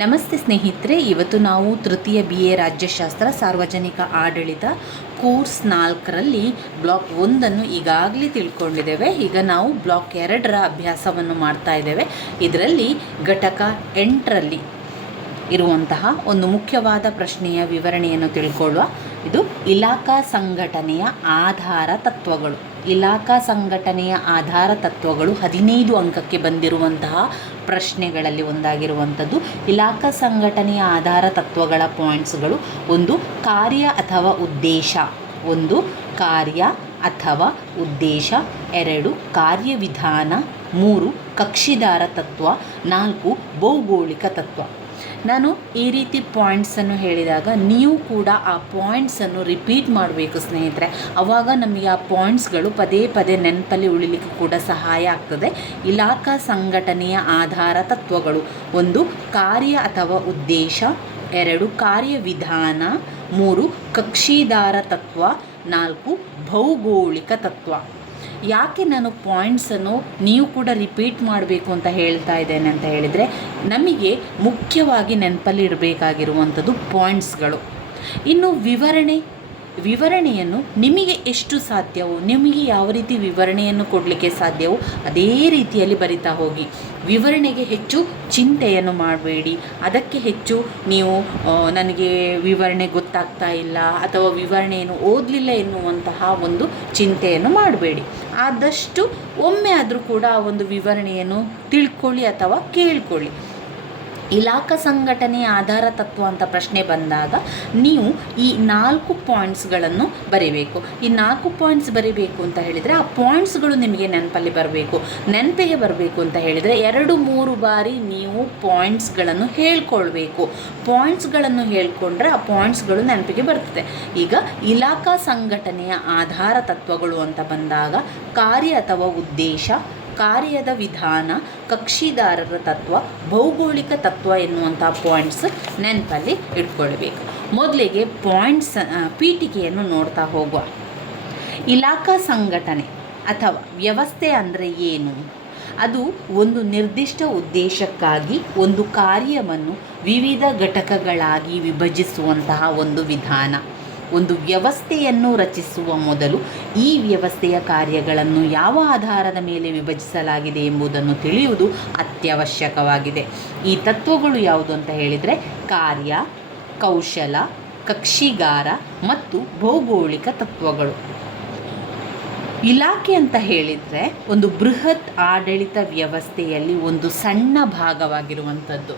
ನಮಸ್ತೆ ಸ್ನೇಹಿತರೆ, ಇವತ್ತು ನಾವು ತೃತೀಯ BA ರಾಜ್ಯಶಾಸ್ತ್ರ ಸಾರ್ವಜನಿಕ ಆಡಳಿತ ಕೋರ್ಸ್ 4ರಲ್ಲಿ ಬ್ಲಾಕ್ 1ಅನ್ನು ಈಗಾಗಲೇ ತಿಳ್ಕೊಂಡಿದ್ದೇವೆ. ಈಗ ನಾವು ಬ್ಲಾಕ್ 2ರ ಅಭ್ಯಾಸವನ್ನು ಮಾಡ್ತಾ ಇದ್ದೇವೆ. ಇದರಲ್ಲಿ ಘಟಕ 8ರಲ್ಲಿ ಇರುವಂತಹ ಒಂದು ಮುಖ್ಯವಾದ ಪ್ರಶ್ನೆಯ ವಿವರಣೆಯನ್ನು ತಿಳ್ಕೊಳ್ಳುವ. ಇದು ಇಲಾಖಾ ಸಂಘಟನೆಯ ಆಧಾರ ತತ್ವಗಳು. ಇಲಾಖಾ ಸಂಘಟನೆಯ ಆಧಾರ ತತ್ವಗಳು 15 ಅಂಕಕ್ಕೆ ಬಂದಿರುವಂತಹ ಪ್ರಶ್ನೆಗಳಲ್ಲಿ ಒಂದಾಗಿರುವಂಥದ್ದು. ಇಲಾಖಾ ಸಂಘಟನೆಯ ಆಧಾರ ತತ್ವಗಳ ಪಾಯಿಂಟ್ಸ್ಗಳು: 1 ಕಾರ್ಯ ಅಥವಾ ಉದ್ದೇಶ, 1 ಕಾರ್ಯ ಅಥವಾ ಉದ್ದೇಶ, 2 ಕಾರ್ಯವಿಧಾನ, 3 ಕಕ್ಷಿದಾರ ತತ್ವ, 4 ಭೌಗೋಳಿಕ ತತ್ವ. ನಾನು ಈ ರೀತಿ ಪಾಯಿಂಟ್ಸನ್ನು ಹೇಳಿದಾಗ ನೀವು ಕೂಡ ಆ ಪಾಯಿಂಟ್ಸನ್ನು ರಿಪೀಟ್ ಮಾಡಬೇಕು ಸ್ನೇಹಿತರೆ. ಆವಾಗ ನಮಗೆ ಆ ಪಾಯಿಂಟ್ಸ್ಗಳು ಪದೇ ಪದೇ ನೆನಪಲ್ಲಿ ಉಳಿಲಿಕ್ಕೆ ಕೂಡ ಸಹಾಯ ಆಗ್ತದೆ. ಇಲಾಖಾ ಸಂಘಟನೆಯ ಆಧಾರ ತತ್ವಗಳು: 1 ಕಾರ್ಯ ಅಥವಾ ಉದ್ದೇಶ, 2 ಕಾರ್ಯವಿಧಾನ, 3 ಕಕ್ಷಿದಾರ ತತ್ವ, 4 ಭೌಗೋಳಿಕ ತತ್ವ. ಯಾಕೆ ನಾನು ಪಾಯಿಂಟ್ಸನ್ನು ನೀವು ಕೂಡ ರಿಪೀಟ್ ಮಾಡಬೇಕು ಅಂತ ಹೇಳ್ತಾ ಇದ್ದೇನೆ ಅಂತ ಹೇಳಿದರೆ, ನಮಗೆ ಮುಖ್ಯವಾಗಿ ನೆನಪಲ್ಲಿ ಇಡಬೇಕಾಗಿರುವಂಥದ್ದು ಪಾಯಿಂಟ್ಸ್ಗಳು. ಇನ್ನು ವಿವರಣೆಯನ್ನು ನಿಮಗೆ ಎಷ್ಟು ಸಾಧ್ಯವೋ, ನಿಮಗೆ ಯಾವ ರೀತಿ ವಿವರಣೆಯನ್ನು ಕೊಡಲಿಕ್ಕೆ ಸಾಧ್ಯವೋ ಅದೇ ರೀತಿಯಲ್ಲಿ ಬರಿತಾ ಹೋಗಿ. ವಿವರಣೆಗೆ ಹೆಚ್ಚು ಚಿಂತೆಯನ್ನು ಮಾಡಬೇಡಿ. ಅದಕ್ಕೆ ಹೆಚ್ಚು ನೀವು ನನಗೆ ವಿವರಣೆ ಗೊತ್ತಾಗ್ತಾ ಇಲ್ಲ ಅಥವಾ ವಿವರಣೆಯನ್ನು ಓದಲಿಲ್ಲ ಎನ್ನುವಂತಹ ಒಂದು ಚಿಂತೆಯನ್ನು ಮಾಡಬೇಡಿ. ಆದಷ್ಟು ಒಮ್ಮೆ ಆದರೂ ಕೂಡ ಒಂದು ವಿವರಣೆಯನ್ನು ತಿಳ್ಕೊಳ್ಳಿ ಅಥವಾ ಕೇಳ್ಕೊಳ್ಳಿ. ಇಲಾಖಾ ಸಂಘಟನೆಯ ಆಧಾರ ತತ್ವ ಅಂತ ಪ್ರಶ್ನೆ ಬಂದಾಗ ನೀವು ಈ 4 ಪಾಯಿಂಟ್ಸ್ಗಳನ್ನು ಬರೀಬೇಕು. ಈ 4 ಪಾಯಿಂಟ್ಸ್ ಬರೀಬೇಕು ಅಂತ ಹೇಳಿದರೆ ಆ ಪಾಯಿಂಟ್ಸ್ಗಳು ನಿಮಗೆ ನೆನಪಲ್ಲಿ ಬರಬೇಕು. ನೆನಪಿಗೆ ಬರಬೇಕು ಅಂತ ಹೇಳಿದರೆ 2-3 ಬಾರಿ ನೀವು ಪಾಯಿಂಟ್ಸ್ಗಳನ್ನು ಹೇಳ್ಕೊಳ್ಬೇಕು. ಪಾಯಿಂಟ್ಸ್ಗಳನ್ನು ಹೇಳ್ಕೊಂಡ್ರೆ ಆ ಪಾಯಿಂಟ್ಸ್ಗಳು ನೆನಪಿಗೆ ಬರ್ತದೆ. ಈಗ ಇಲಾಖಾ ಸಂಘಟನೆಯ ಆಧಾರ ತತ್ವಗಳು ಅಂತ ಬಂದಾಗ ಕಾರ್ಯ ಅಥವಾ ಉದ್ದೇಶ, ಕಾರ್ಯದ ವಿಧಾನ, ಕಕ್ಷಿದಾರರ ತತ್ವ, ಭೌಗೋಳಿಕ ತತ್ವ ಎನ್ನುವಂಥ ಪಾಯಿಂಟ್ಸ್ ನೆನಪಲ್ಲಿ ಇಟ್ಕೊಳ್ಬೇಕು. ಮೊದಲಿಗೆ ಪಾಯಿಂಟ್ಸ್ ಪೀಠಿಕೆಯನ್ನು ನೋಡ್ತಾ ಹೋಗುವ. ಇಲಾಖಾ ಸಂಘಟನೆ ಅಥವಾ ವ್ಯವಸ್ಥೆ ಅಂದರೆ ಏನು? ಅದು ಒಂದು ನಿರ್ದಿಷ್ಟ ಉದ್ದೇಶಕ್ಕಾಗಿ ಒಂದು ಕಾರ್ಯವನ್ನು ವಿವಿಧ ಘಟಕಗಳಾಗಿ ವಿಭಜಿಸುವಂತಹ ಒಂದು ವಿಧಾನ. ಒಂದು ವ್ಯವಸ್ಥೆಯನ್ನು ರಚಿಸುವ ಮೊದಲು ಈ ವ್ಯವಸ್ಥೆಯ ಕಾರ್ಯಗಳನ್ನು ಯಾವ ಆಧಾರದ ಮೇಲೆ ವಿಭಜಿಸಲಾಗಿದೆ ಎಂಬುದನ್ನು ತಿಳಿಯುವುದು ಅತ್ಯವಶ್ಯಕವಾಗಿದೆ. ಈ ತತ್ವಗಳು ಯಾವುದು ಅಂತ ಹೇಳಿದರೆ ಕಾರ್ಯ, ಕೌಶಲ, ಕಕ್ಷಿಗಾರ ಮತ್ತು ಭೌಗೋಳಿಕ ತತ್ವಗಳು. ಇಲಾಖೆ ಅಂತ ಹೇಳಿದರೆ ಒಂದು ಬೃಹತ್ ಆಡಳಿತ ವ್ಯವಸ್ಥೆಯಲ್ಲಿ ಒಂದು ಸಣ್ಣ ಭಾಗವಾಗಿರುವಂಥದ್ದು.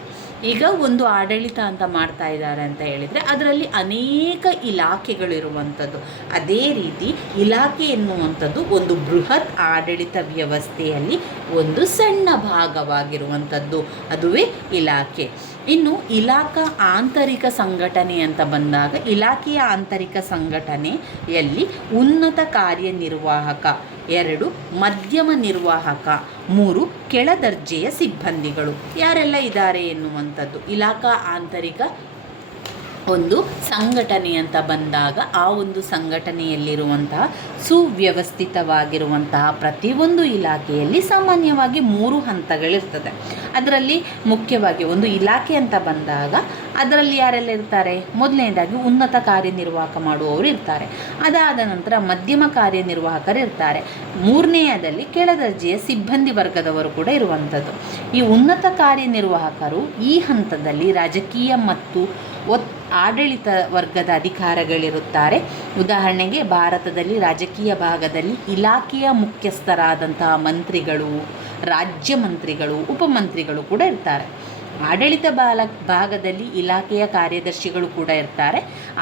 ಈಗ ಒಂದು ಆಡಳಿತ ಅಂತ ಮಾಡ್ತಾ ಇದ್ದಾರೆ ಅಂತ ಹೇಳಿದರೆ ಅದರಲ್ಲಿ ಅನೇಕ ಇಲಾಖೆಗಳಿರುವಂಥದ್ದು. ಅದೇ ರೀತಿ ಇಲಾಖೆ ಎನ್ನುವಂಥದ್ದು ಒಂದು ಬೃಹತ್ ಆಡಳಿತ ವ್ಯವಸ್ಥೆಯಲ್ಲಿ ಒಂದು ಸಣ್ಣ ಭಾಗವಾಗಿರುವಂಥದ್ದು, ಅದುವೇ ಇಲಾಖೆ. ಇನ್ನು ಇಲಾಖಾ ಆಂತರಿಕ ಸಂಘಟನೆ ಅಂತ ಬಂದಾಗ ಇಲಾಖೆಯ ಆಂತರಿಕ ಸಂಘಟನೆಯಲ್ಲಿ ಉನ್ನತ ಕಾರ್ಯನಿರ್ವಾಹಕ, 2 ಮಧ್ಯಮ ನಿರ್ವಾಹಕ, 3 ಕೆಳದರ್ಜೆಯ ಸಿಬ್ಬಂದಿಗಳು ಯಾರೆಲ್ಲ ಇದ್ದಾರೆ ಎನ್ನುವಂಥದ್ದು. ಇಲಾಖಾ ಆಂತರಿಕ ಒಂದು ಸಂಘಟನೆ ಅಂತ ಬಂದಾಗ ಆ ಒಂದು ಸಂಘಟನೆಯಲ್ಲಿರುವಂತಹ ಸುವ್ಯವಸ್ಥಿತವಾಗಿರುವಂತಹ ಪ್ರತಿಯೊಂದು ಇಲಾಖೆಯಲ್ಲಿ ಸಾಮಾನ್ಯವಾಗಿ 3 ಹಂತಗಳಿರ್ತದೆ. ಅದರಲ್ಲಿ ಮುಖ್ಯವಾಗಿ ಒಂದು ಇಲಾಖೆ ಅಂತ ಬಂದಾಗ ಅದರಲ್ಲಿ ಯಾರೆಲ್ಲ ಇರ್ತಾರೆ? ಮೊದಲನೇದಾಗಿ ಉನ್ನತ ಕಾರ್ಯನಿರ್ವಾಹಕ ಮಾಡುವವರು ಇರ್ತಾರೆ. ಅದಾದ ನಂತರ ಮಧ್ಯಮ ಕಾರ್ಯನಿರ್ವಾಹಕರು ಇರ್ತಾರೆ. 3ನೇಯದಲ್ಲಿ ಕೆಳದರ್ಜೆಯ ಸಿಬ್ಬಂದಿ ವರ್ಗದವರು ಕೂಡ ಇರುವಂಥದ್ದು. ಈ ಉನ್ನತ ಕಾರ್ಯನಿರ್ವಾಹಕರು ಈ ಹಂತದಲ್ಲಿ ರಾಜಕೀಯ ಮತ್ತು ಆಡಳಿತ ವರ್ಗದ ಅಧಿಕಾರಿಗಳಿರುತ್ತಾರೆ. ಉದಾಹರಣೆಗೆ ಭಾರತದಲ್ಲಿ ರಾಜಕೀಯ ಭಾಗದಲ್ಲಿ ಇಲಾಖೆಯ ಮುಖ್ಯಸ್ಥರಾದಂತಹ ಮಂತ್ರಿಗಳು, ರಾಜ್ಯ ಮಂತ್ರಿಗಳು, ಉಪಮಂತ್ರಿಗಳು ಕೂಡ ಇರ್ತಾರೆ. ಆಡಳಿತ ಭಾಗದಲ್ಲಿ ಇಲಾಖೆಯ ಕಾರ್ಯದರ್ಶಿಗಳು ಕೂಡ ಇರ್ತಾರೆ.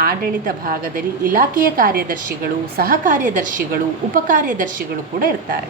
ಆಡಳಿತ ಭಾಗದಲ್ಲಿ ಇಲಾಖೆಯ ಕಾರ್ಯದರ್ಶಿಗಳು, ಸಹ ಕಾರ್ಯದರ್ಶಿಗಳು, ಉಪಕಾರ್ಯದರ್ಶಿಗಳು ಕೂಡ ಇರ್ತಾರೆ.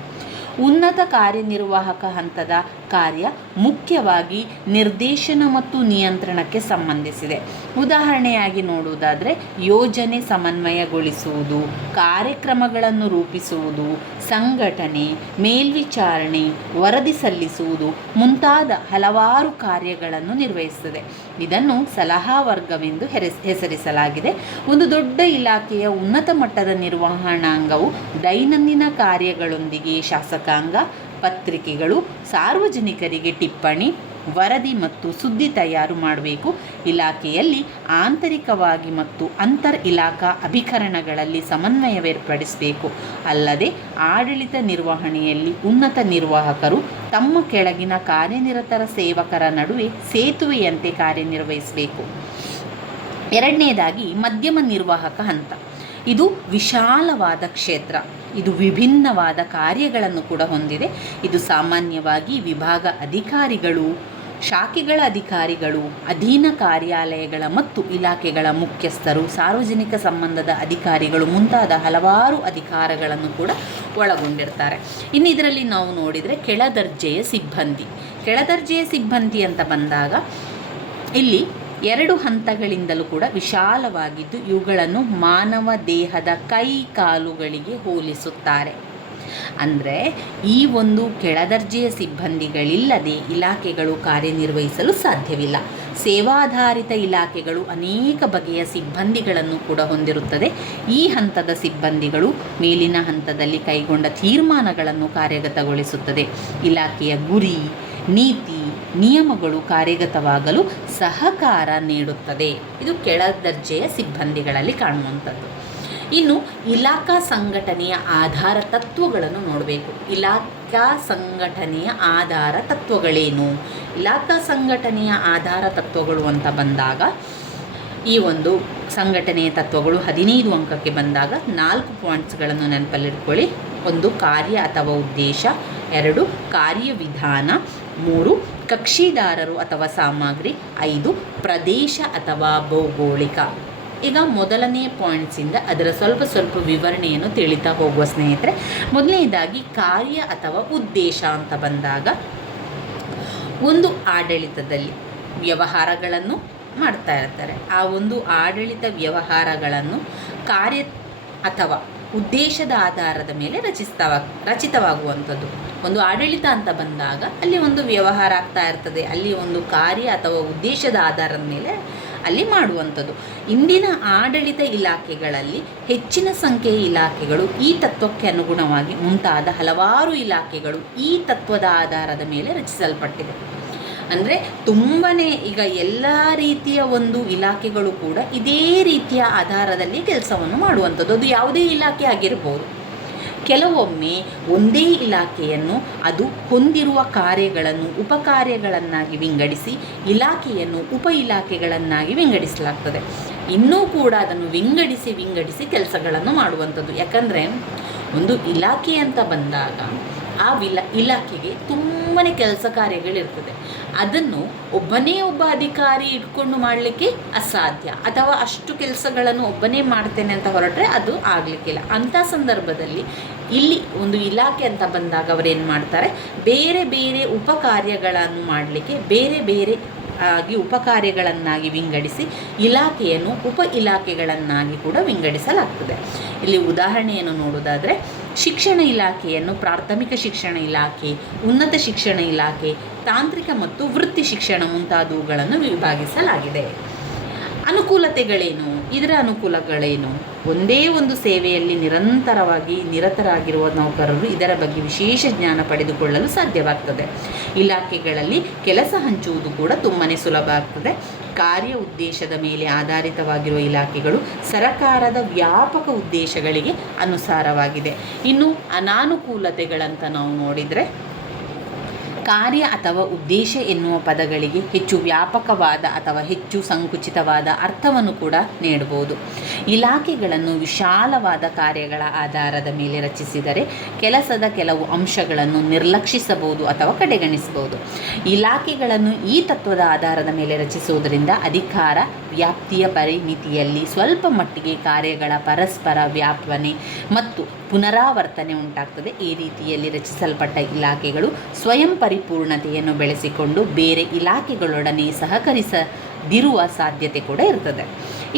ಉನ್ನತ ಕಾರ್ಯನಿರ್ವಾಹಕ ಹಂತದ ಕಾರ್ಯ ಮುಖ್ಯವಾಗಿ ನಿರ್ದೇಶನ ಮತ್ತು ನಿಯಂತ್ರಣಕ್ಕೆ ಸಂಬಂಧಿಸಿದೆ. ಉದಾಹರಣೆಯಾಗಿ ನೋಡುವುದಾದರೆ ಯೋಜನೆ ಸಮನ್ವಯಗೊಳಿಸುವುದು, ಕಾರ್ಯಕ್ರಮಗಳನ್ನು ರೂಪಿಸುವುದು, ಸಂಘಟನೆ, ಮೇಲ್ವಿಚಾರಣೆ, ವರದಿ ಸಲ್ಲಿಸುವುದು ಮುಂತಾದ ಹಲವಾರು ಕಾರ್ಯಗಳನ್ನು ನಿರ್ವಹಿಸುತ್ತದೆ. ಇದನ್ನು ಸಲಹಾ ವರ್ಗವೆಂದು ಹೆಸರಿಸಲಾಗಿದೆ. ಒಂದು ದೊಡ್ಡ ಇಲಾಖೆಯ ಉನ್ನತ ಮಟ್ಟದ ನಿರ್ವಹಣಾಂಗವು ದೈನಂದಿನ ಕಾರ್ಯಗಳೊಂದಿಗೆ ಶಾಸಕಾಂಗ, ಪತ್ರಿಕೆಗಳು, ಸಾರ್ವಜನಿಕರಿಗೆ ಟಿಪ್ಪಣಿ, ವರದಿ ಮತ್ತು ಸುದ್ದಿ ತಯಾರು ಮಾಡಬೇಕು. ಇಲಾಖೆಯಲ್ಲಿ ಆಂತರಿಕವಾಗಿ ಮತ್ತು ಅಂತರ್ ಇಲಾಖಾ ಅಭಿಕರಣಗಳಲ್ಲಿ ಸಮನ್ವಯವೇರ್ಪಡಿಸಬೇಕು. ಅಲ್ಲದೆ ಆಡಳಿತ ನಿರ್ವಹಣೆಯಲ್ಲಿ ಉನ್ನತ ನಿರ್ವಾಹಕರು ತಮ್ಮ ಕೆಳಗಿನ ಕಾರ್ಯನಿರತರ ಸೇವಕರ ನಡುವೆ ಸೇತುವೆಯಂತೆ ಕಾರ್ಯನಿರ್ವಹಿಸಬೇಕು. ಎರಡನೇದಾಗಿ ಮಧ್ಯಮ ನಿರ್ವಾಹಕ ಹಂತ. ಇದು ವಿಶಾಲವಾದ ಕ್ಷೇತ್ರ. ಇದು ವಿಭಿನ್ನವಾದ ಕಾರ್ಯಗಳನ್ನು ಕೂಡ ಹೊಂದಿದೆ. ಇದು ಸಾಮಾನ್ಯವಾಗಿ ವಿಭಾಗ ಅಧಿಕಾರಿಗಳು, ಶಾಖೆಗಳ ಅಧಿಕಾರಿಗಳು, ಅಧೀನ ಕಾರ್ಯಾಲಯಗಳ ಮತ್ತು ಇಲಾಖೆಗಳ ಮುಖ್ಯಸ್ಥರು, ಸಾರ್ವಜನಿಕ ಸಂಬಂಧದ ಅಧಿಕಾರಿಗಳು ಮುಂತಾದ ಹಲವಾರು ಅಧಿಕಾರಗಳನ್ನು ಕೂಡ ಒಳಗೊಂಡಿರ್ತಾರೆ. ಇನ್ನು ಇದರಲ್ಲಿ ನಾವು ನೋಡಿದರೆ ಕೆಳದರ್ಜೆಯ ಸಿಬ್ಬಂದಿ. ಕೆಳದರ್ಜೆಯ ಸಿಬ್ಬಂದಿ ಅಂತ ಬಂದಾಗ ಇಲ್ಲಿ 2 ಹಂತಗಳಿಂದಲೂ ಕೂಡ ವಿಶಾಲವಾಗಿದ್ದು ಇವುಗಳನ್ನು ಮಾನವ ದೇಹದ ಕೈ ಕಾಲುಗಳಿಗೆ ಹೋಲಿಸುತ್ತಾರೆ. ಅಂದರೆ ಈ ಒಂದು ಕೆಳದರ್ಜೆಯ ಸಿಬ್ಬಂದಿಗಳಿಲ್ಲದೆ ಇಲಾಖೆಗಳು ಕಾರ್ಯನಿರ್ವಹಿಸಲು ಸಾಧ್ಯವಿಲ್ಲ. ಸೇವಾಧಾರಿತ ಇಲಾಖೆಗಳು ಅನೇಕ ಬಗೆಯ ಸಿಬ್ಬಂದಿಗಳನ್ನು ಕೂಡ ಹೊಂದಿರುತ್ತದೆ. ಈ ಹಂತದ ಸಿಬ್ಬಂದಿಗಳು ಮೇಲಿನ ಹಂತದಲ್ಲಿ ಕೈಗೊಂಡ ತೀರ್ಮಾನಗಳನ್ನು ಕಾರ್ಯಗತಗೊಳಿಸುತ್ತದೆ. ಇಲಾಖೆಯ ಗುರಿ, ನೀತಿ, ನಿಯಮಗಳು ಕಾರ್ಯಗತವಾಗಲು ಸಹಕಾರ ನೀಡುತ್ತದೆ. ಇದು ಕೆಳದರ್ಜೆಯ ಸಿಬ್ಬಂದಿಗಳಲ್ಲಿ ಕಾಣುವಂಥದ್ದು. ಇನ್ನು ಇಲಾಖಾ ಸಂಘಟನೆಯ ಆಧಾರ ತತ್ವಗಳನ್ನು ನೋಡಬೇಕು. ಇಲಾಖಾ ಸಂಘಟನೆಯ ಆಧಾರ ತತ್ವಗಳೇನು? ಇಲಾಖಾ ಸಂಘಟನೆಯ ಆಧಾರ ತತ್ವಗಳು ಅಂತ ಬಂದಾಗ ಈ ಒಂದು ಸಂಘಟನೆಯ ತತ್ವಗಳು 15 ಅಂಕಕ್ಕೆ ಬಂದಾಗ 4 ಪಾಯಿಂಟ್ಸ್ಗಳನ್ನು ನೆನಪಲ್ಲಿಟ್ಕೊಳ್ಳಿ. 1 ಕಾರ್ಯ ಅಥವಾ ಉದ್ದೇಶ, 2 ಕಾರ್ಯವಿಧಾನ, 3 ಕಕ್ಷಿದಾರರು ಅಥವಾ ಸಾಮಗ್ರಿ, 5 ಪ್ರದೇಶ ಅಥವಾ ಭೌಗೋಳಿಕ. ಈಗ ಮೊದಲನೇ ಪಾಯಿಂಟ್ಸಿಂದ ಅದರ ಸ್ವಲ್ಪ ವಿವರಣೆಯನ್ನು ತಿಳಿತಾ ಹೋಗುವ ಸ್ನೇಹಿತರೆ. ಮೊದಲನೇದಾಗಿ ಕಾರ್ಯ ಅಥವಾ ಉದ್ದೇಶ ಅಂತ ಬಂದಾಗ ಒಂದು ಆಡಳಿತದಲ್ಲಿ ವ್ಯವಹಾರಗಳನ್ನು ಮಾಡ್ತಾ ಇರ್ತಾರೆ. ಆ ಒಂದು ಆಡಳಿತ ವ್ಯವಹಾರಗಳನ್ನು ಕಾರ್ಯ ಅಥವಾ ಉದ್ದೇಶದ ಆಧಾರದ ಮೇಲೆ ರಚಿತವಾಗುವಂಥದ್ದು. ಒಂದು ಆಡಳಿತ ಅಂತ ಬಂದಾಗ ಅಲ್ಲಿ ಒಂದು ವ್ಯವಹಾರ ಆಗ್ತಾ ಇರ್ತದೆ, ಅಲ್ಲಿ ಒಂದು ಕಾರ್ಯ ಅಥವಾ ಉದ್ದೇಶದ ಆಧಾರದ ಮೇಲೆ ಅಲ್ಲಿ ಮಾಡುವಂಥದ್ದು. ಇಂದಿನ ಆಡಳಿತ ಇಲಾಖೆಗಳಲ್ಲಿ ಹೆಚ್ಚಿನ ಸಂಖ್ಯೆಯ ಇಲಾಖೆಗಳು ಈ ತತ್ವಕ್ಕೆ ಅನುಗುಣವಾಗಿ ಮುಂತಾದ ಹಲವಾರು ಇಲಾಖೆಗಳು ಈ ತತ್ವದ ಆಧಾರದ ಮೇಲೆ ರಚಿಸಲ್ಪಟ್ಟಿದೆ. ಅಂದರೆ ತುಂಬನೇ ಈಗ ಎಲ್ಲ ರೀತಿಯ ಒಂದು ಇಲಾಖೆಗಳು ಕೂಡ ಇದೇ ರೀತಿಯ ಆಧಾರದಲ್ಲಿ ಕೆಲಸವನ್ನು ಮಾಡುವಂಥದ್ದು. ಅದು ಯಾವುದೇ ಇಲಾಖೆ ಆಗಿರ್ಬೋದು. ಕೆಲವೊಮ್ಮೆ ಒಂದೇ ಇಲಾಖೆಯನ್ನು ಅದು ಹೊಂದಿರುವ ಕಾರ್ಯಗಳನ್ನು ಉಪಕಾರ್ಯಗಳನ್ನಾಗಿ ವಿಂಗಡಿಸಿ ಇಲಾಖೆಯನ್ನು ಉಪ ಇಲಾಖೆಗಳನ್ನಾಗಿ ವಿಂಗಡಿಸಲಾಗ್ತದೆ. ಇನ್ನೂ ಕೂಡ ಅದನ್ನು ವಿಂಗಡಿಸಿ ಕೆಲಸಗಳನ್ನು ಮಾಡುವಂಥದ್ದು. ಯಾಕಂದರೆ ಒಂದು ಇಲಾಖೆ ಅಂತ ಬಂದಾಗ ಆ ಇಲಾಖೆಗೆ ತುಂಬನೇ ಕೆಲಸ ಕಾರ್ಯಗಳಿರ್ತದೆ. ಅದನ್ನು ಒಬ್ಬನೇ ಒಬ್ಬ ಅಧಿಕಾರಿ ಇಟ್ಕೊಂಡು ಮಾಡಲಿಕ್ಕೆ ಅಸಾಧ್ಯ, ಅಥವಾ ಅಷ್ಟು ಕೆಲಸಗಳನ್ನು ಒಬ್ಬನೇ ಮಾಡ್ತೇನೆ ಅಂತ ಹೊರಟ್ರೆ ಅದು ಆಗಲಿಕ್ಕಿಲ್ಲ. ಅಂಥ ಸಂದರ್ಭದಲ್ಲಿ ಇಲ್ಲಿ ಒಂದು ಇಲಾಖೆ ಅಂತ ಬಂದಾಗ ಅವರೇನು ಮಾಡ್ತಾರೆ, ಬೇರೆ ಬೇರೆ ಉಪಕಾರ್ಯಗಳನ್ನು ಮಾಡಲಿಕ್ಕೆ ಬೇರೆ ಆಗಿ ಉಪಕಾರ್ಯಗಳನ್ನಾಗಿ ವಿಂಗಡಿಸಿ ಇಲಾಖೆಯನ್ನು ಉಪ ಇಲಾಖೆಗಳನ್ನಾಗಿ ಕೂಡ ವಿಂಗಡಿಸಲಾಗ್ತದೆ. ಇಲ್ಲಿ ಉದಾಹರಣೆಯನ್ನು ನೋಡೋದಾದರೆ ಶಿಕ್ಷಣ ಇಲಾಖೆಯನ್ನು ಪ್ರಾಥಮಿಕ ಶಿಕ್ಷಣ ಇಲಾಖೆ, ಉನ್ನತ ಶಿಕ್ಷಣ ಇಲಾಖೆ, ತಾಂತ್ರಿಕ ಮತ್ತು ವೃತ್ತಿ ಶಿಕ್ಷಣ ಮುಂತಾದವುಗಳನ್ನು ವಿಭಾಗಿಸಲಾಗಿದೆ. ಅನುಕೂಲತೆಗಳೇನು? ಇದರ ಅನುಕೂಲಗಳೇನು? ಒಂದೇ ಒಂದು ಸೇವೆಯಲ್ಲಿ ನಿರಂತರವಾಗಿ ನಿರತರಾಗಿರುವ ನೌಕರರು ಇದರ ಬಗ್ಗೆ ವಿಶೇಷ ಜ್ಞಾನ ಪಡೆದುಕೊಳ್ಳಲು ಸಾಧ್ಯವಾಗ್ತದೆ. ಇಲಾಖೆಗಳಲ್ಲಿ ಕೆಲಸ ಹಂಚುವುದು ಕೂಡ ತುಂಬಾ ಸುಲಭ ಆಗ್ತದೆ. ಕಾರ್ಯ ಉದ್ದೇಶದ ಮೇಲೆ ಆಧಾರಿತವಾಗಿರುವ ಇಲಾಖೆಗಳು ಸರಕಾರದ ವ್ಯಾಪಕ ಉದ್ದೇಶಗಳಿಗೆ ಅನುಸಾರವಾಗಿದೆ. ಇನ್ನು ಅನಾನುಕೂಲತೆಗಳಂತ ನಾವು ನೋಡಿದರೆ ಕಾರ್ಯ ಅಥವಾ ಉದ್ದೇಶ ಎನ್ನುವ ಪದಗಳಿಗೆ ಹೆಚ್ಚು ವ್ಯಾಪಕವಾದ ಅಥವಾ ಹೆಚ್ಚು ಸಂಕುಚಿತವಾದ ಅರ್ಥವನ್ನು ಕೂಡ ನೀಡಬಹುದು. ಇಲಾಖೆಗಳನ್ನು ವಿಶಾಲವಾದ ಕಾರ್ಯಗಳ ಆಧಾರದ ಮೇಲೆ ರಚಿಸಿದರೆ ಕೆಲಸದ ಕೆಲವು ಅಂಶಗಳನ್ನು ನಿರ್ಲಕ್ಷಿಸಬಹುದು ಅಥವಾ ಕಡೆಗಣಿಸಬಹುದು. ಇಲಾಖೆಗಳನ್ನು ಈ ತತ್ವದ ಆಧಾರದ ಮೇಲೆ ರಚಿಸುವುದರಿಂದ ಅಧಿಕಾರ ವ್ಯಾಪ್ತಿಯ ಪರಿಮಿತಿಯಲ್ಲಿ ಸ್ವಲ್ಪ ಮಟ್ಟಿಗೆ ಕಾರ್ಯಗಳ ಪರಸ್ಪರ ವ್ಯಾಪನೆ ಮತ್ತು ಪುನರಾವರ್ತನೆ ಉಂಟಾಗ್ತದೆ. ಈ ರೀತಿಯಲ್ಲಿ ರಚಿಸಲ್ಪಟ್ಟ ಇಲಾಖೆಗಳು ಸ್ವಯಂ ಪರಿಪೂರ್ಣತೆಯನ್ನು ಬೆಳೆಸಿಕೊಂಡು ಬೇರೆ ಇಲಾಖೆಗಳೊಡನೆ ಸಹಕರಿಸದಿರುವ ಸಾಧ್ಯತೆ ಕೂಡ ಇರ್ತದೆ.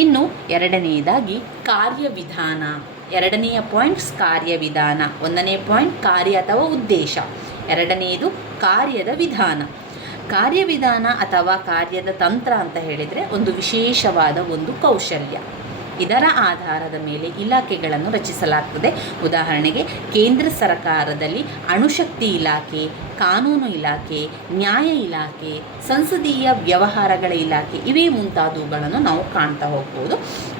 ಇನ್ನು ಎರಡನೆಯದಾಗಿ ಕಾರ್ಯವಿಧಾನ. ಎರಡನೆಯ ಪಾಯಿಂಟ್ಸ್ ಕಾರ್ಯವಿಧಾನ. ಒಂದನೇ ಪಾಯಿಂಟ್ ಕಾರ್ಯ ಅಥವಾ ಉದ್ದೇಶ, ಎರಡನೆಯದು ಕಾರ್ಯದ ವಿಧಾನ. ಕಾರ್ಯವಿಧಾನ ಅಥವಾ ಕಾರ್ಯದ ತಂತ್ರ ಅಂತ ಹೇಳಿದರೆ ಒಂದು ವಿಶೇಷವಾದ ಒಂದು ಕೌಶಲ್ಯ. ಇದರ ಆಧಾರದ ಮೇಲೆ ಇಲಾಖೆಗಳನ್ನು ರಚಿಸಲಾಗ್ತದೆ. ಉದಾಹರಣೆಗೆ ಕೇಂದ್ರ ಸರ್ಕಾರದಲ್ಲಿ ಅಣುಶಕ್ತಿ ಇಲಾಖೆ, ಕಾನೂನು ಇಲಾಖೆ, ನ್ಯಾಯ ಇಲಾಖೆ, ಸಂಸದೀಯ ವ್ಯವಹಾರಗಳ ಇಲಾಖೆ ಇವೇ ಮುಂತಾದವುಗಳನ್ನು ನಾವು ಕಾಣ್ತಾ ಹೋಗ್ಬೋದು.